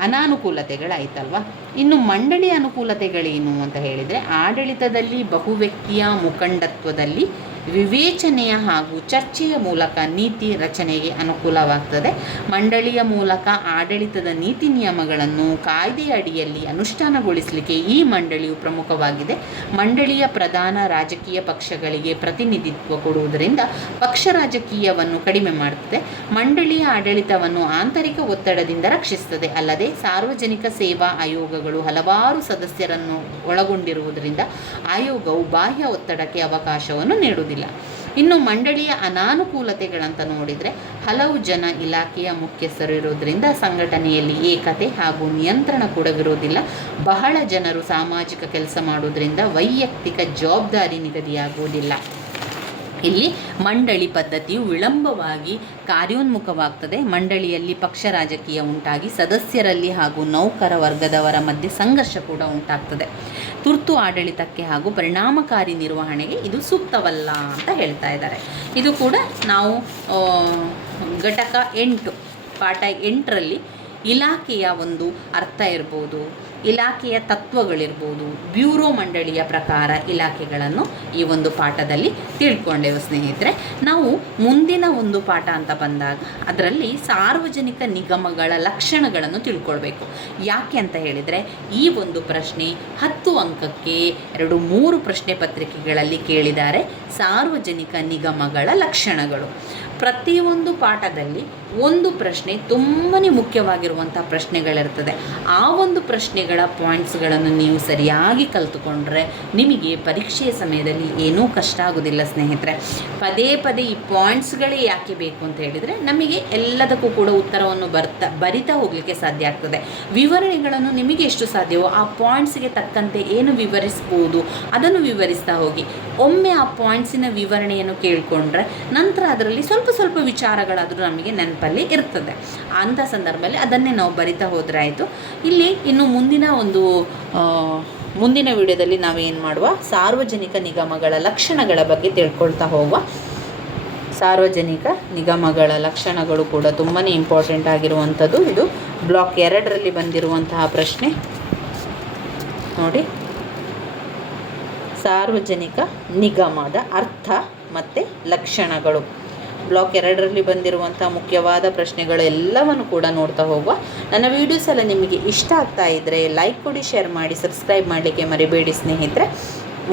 ಅನಾನುಕೂಲತೆಗಳಾಯ್ತಲ್ವ. ಇನ್ನು ಮಂಡಳಿ ಅನುಕೂಲತೆಗಳೇನು ಅಂತ ಹೇಳಿದರೆ, ಆಡಳಿತದಲ್ಲಿ ಬಹುವ್ಯಕ್ತಿಯ ಮುಖಂಡತ್ವದಲ್ಲಿ ವಿವೇಚನೆಯ ಹಾಗೂ ಚರ್ಚೆಯ ಮೂಲಕ ನೀತಿ ರಚನೆಗೆ ಅನುಕೂಲವಾಗ್ತದೆ. ಮಂಡಳಿಯ ಮೂಲಕ ಆಡಳಿತದ ನೀತಿ ನಿಯಮಗಳನ್ನು ಕಾಯ್ದೆಯ ಅಡಿಯಲ್ಲಿ ಅನುಷ್ಠಾನಗೊಳಿಸಲಿಕ್ಕೆ ಈ ಮಂಡಳಿಯು ಪ್ರಮುಖವಾಗಿದೆ. ಮಂಡಳಿಯ ಪ್ರಧಾನ ರಾಜಕೀಯ ಪಕ್ಷಗಳಿಗೆ ಪ್ರತಿನಿಧಿತ್ವ ಕೊಡುವುದರಿಂದ ಪಕ್ಷ ರಾಜಕೀಯವನ್ನು ಕಡಿಮೆ ಮಾಡುತ್ತದೆ. ಮಂಡಳಿಯ ಆಡಳಿತವನ್ನು ಆಂತರಿಕ ಒತ್ತಡದಿಂದ ರಕ್ಷಿಸುತ್ತದೆ. ಅಲ್ಲದೆ ಸಾರ್ವಜನಿಕ ಸೇವಾ ಆಯೋಗಗಳು ಹಲವಾರು ಸದಸ್ಯರನ್ನು ಒಳಗೊಂಡಿರುವುದರಿಂದ ಆಯೋಗವು ಬಾಹ್ಯ ಒತ್ತಡಕ್ಕೆ ಅವಕಾಶವನ್ನು ನೀಡುವುದಿಲ್ಲ. ಇನ್ನು ಮಂಡಳಿಯ ಅನಾನುಕೂಲತೆಗಳಂತ ನೋಡಿದರೆ ಹಲವು ಜನ ಇಲಾಖೆಯ ಮುಖ್ಯಸ್ಥರು ಇರೋದ್ರಿಂದ ಸಂಘಟನೆಯಲ್ಲಿ ಏಕತೆ ಹಾಗೂ ನಿಯಂತ್ರಣ ಕೂಡ ಇರೋದಿಲ್ಲ. ಬಹಳ ಜನರು ಸಾಮಾಜಿಕ ಕೆಲಸ ಮಾಡೋದ್ರಿಂದ ವೈಯಕ್ತಿಕ ಜವಾಬ್ದಾರಿ ನಿಗದಿಯಾಗುವುದಿಲ್ಲ. ಇಲ್ಲಿ ಮಂಡಳಿ ಪದ್ಧತಿಯು ವಿಳಂಬವಾಗಿ ಕಾರ್ಯೋನ್ಮುಖವಾಗ್ತದೆ. ಮಂಡಳಿಯಲ್ಲಿ ಪಕ್ಷ ರಾಜಕೀಯ ಉಂಟಾಗಿ ಸದಸ್ಯರಲ್ಲಿ ಹಾಗೂ ನೌಕರ ವರ್ಗದವರ ಮಧ್ಯೆ ಸಂಘರ್ಷ ಕೂಡ ಉಂಟಾಗ್ತದೆ. ತುರ್ತು ಆಡಳಿತಕ್ಕೆ ಹಾಗೂ ಪರಿಣಾಮಕಾರಿ ನಿರ್ವಹಣೆಗೆ ಇದು ಸೂಕ್ತವಲ್ಲ ಅಂತ ಹೇಳ್ತಾ ಇದ್ದಾರೆ. ಇದು ಕೂಡ ನಾವು ಘಟಕ 8 ಪಾಠ 8ರಲ್ಲಿ ಇಲಾಖೆಯ ಒಂದು ಅರ್ಥ ಇರ್ಬೋದು, ಇಲಾಖೆಯ ತತ್ವಗಳಿರ್ಬೋದು, ಬ್ಯೂರೋ ಮಂಡಳಿಯ ಪ್ರಕಾರ ಇಲಾಖೆಗಳನ್ನು ಈ ಒಂದು ಪಾಠದಲ್ಲಿ ತಿಳ್ಕೊಂಡೆವು ಸ್ನೇಹಿತರೆ. ನಾವು ಮುಂದಿನ ಒಂದು ಪಾಠ ಅಂತ ಬಂದಾಗ ಅದರಲ್ಲಿ ಸಾರ್ವಜನಿಕ ನಿಗಮಗಳ ಲಕ್ಷಣಗಳನ್ನು ತಿಳ್ಕೊಳ್ಬೇಕು. ಯಾಕೆ ಅಂತ ಹೇಳಿದರೆ ಈ ಒಂದು ಪ್ರಶ್ನೆ 10 ಅಂಕಕ್ಕೆ 2-3 ಪ್ರಶ್ನೆ ಪತ್ರಿಕೆಗಳಲ್ಲಿ ಕೇಳಿದ್ದಾರೆ. ಸಾರ್ವಜನಿಕ ನಿಗಮಗಳ ಲಕ್ಷಣಗಳು. ಪ್ರತಿಯೊಂದು ಪಾಠದಲ್ಲಿ ಒಂದು ಪ್ರಶ್ನೆ ತುಂಬಾ ಮುಖ್ಯವಾಗಿರುವಂಥ ಪ್ರಶ್ನೆಗಳಿರ್ತದೆ. ಆ ಒಂದು ಪ್ರಶ್ನೆಗಳ ಪಾಯಿಂಟ್ಸ್ಗಳನ್ನು ನೀವು ಸರಿಯಾಗಿ ಕಲಿತುಕೊಂಡ್ರೆ ನಿಮಗೆ ಪರೀಕ್ಷೆಯ ಸಮಯದಲ್ಲಿ ಏನೂ ಕಷ್ಟ ಆಗೋದಿಲ್ಲ ಸ್ನೇಹಿತರೆ. ಪದೇ ಪದೇ ಈ ಪಾಯಿಂಟ್ಸ್ಗಳೇ ಯಾಕೆ ಬೇಕು ಅಂತ ಹೇಳಿದರೆ ನಮಗೆ ಎಲ್ಲದಕ್ಕೂ ಕೂಡ ಉತ್ತರವನ್ನು ಬರಿತಾ ಹೋಗಲಿಕ್ಕೆ ಸಾಧ್ಯ ಆಗ್ತದೆ. ವಿವರಣೆಗಳನ್ನು ನಿಮಗೆ ಎಷ್ಟು ಸಾಧ್ಯವೋ ಆ ಪಾಯಿಂಟ್ಸ್ಗೆ ತಕ್ಕಂತೆ ಏನು ವಿವರಿಸ್ಬೋದು ಅದನ್ನು ವಿವರಿಸ್ತಾ ಹೋಗಿ. ಒಮ್ಮೆ ಆ ಪಾಯಿಂಟ್ಸಿನ ವಿವರಣೆಯನ್ನು ಕೇಳಿಕೊಂಡ್ರೆ ನಂತರ ಅದರಲ್ಲಿ ಸ್ವಲ್ಪ ವಿಚಾರಗಳಾದರೂ ನಮಗೆ ನೆನಪಲ್ಲಿ ಇರ್ತದೆ. ಅಂಥ ಸಂದರ್ಭದಲ್ಲಿ ಅದನ್ನೇ ನಾವು ಬರಿತಾ ಹೋದರೆ ಆಯಿತು. ಇಲ್ಲಿ ಇನ್ನು ಮುಂದಿನ ವಿಡಿಯೋದಲ್ಲಿ ನಾವೇನು ಮಾಡುವ, ಸಾರ್ವಜನಿಕ ನಿಗಮಗಳ ಲಕ್ಷಣಗಳ ಬಗ್ಗೆ ತಿಳ್ಕೊಳ್ತಾ ಹೋಗುವ. ಸಾರ್ವಜನಿಕ ನಿಗಮಗಳ ಲಕ್ಷಣಗಳು ಕೂಡ ತುಂಬಾ ಇಂಪಾರ್ಟೆಂಟ್ ಆಗಿರುವಂಥದ್ದು. ಇದು ಬ್ಲಾಕ್ 2ರಲ್ಲಿ ಬಂದಿರುವಂತಹ ಪ್ರಶ್ನೆ ನೋಡಿ. ಸಾರ್ವಜನಿಕ ನಿಗಮದ ಅರ್ಥ ಮತ್ತು ಲಕ್ಷಣಗಳು ಬ್ಲಾಕ್ 2ರಲ್ಲಿ ಬಂದಿರುವಂಥ ಮುಖ್ಯವಾದ ಪ್ರಶ್ನೆಗಳು ಎಲ್ಲವನ್ನು ಕೂಡ ನೋಡ್ತಾ ಹೋಗುವ. ನನ್ನ ವೀಡಿಯೋಸ್ ಎಲ್ಲ ನಿಮಗೆ ಇಷ್ಟ ಆಗ್ತಾ ಇದ್ದರೆ ಲೈಕ್ ಕೊಡಿ, ಶೇರ್ ಮಾಡಿ, ಸಬ್ಸ್ಕ್ರೈಬ್ ಮಾಡಲಿಕ್ಕೆ ಮರಿಬೇಡಿ ಸ್ನೇಹಿತರೆ.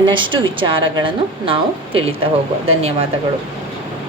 ಇನ್ನಷ್ಟು ವಿಚಾರಗಳನ್ನು ನಾವು ತಿಳಿತಾ ಹೋಗುವ. ಧನ್ಯವಾದಗಳು.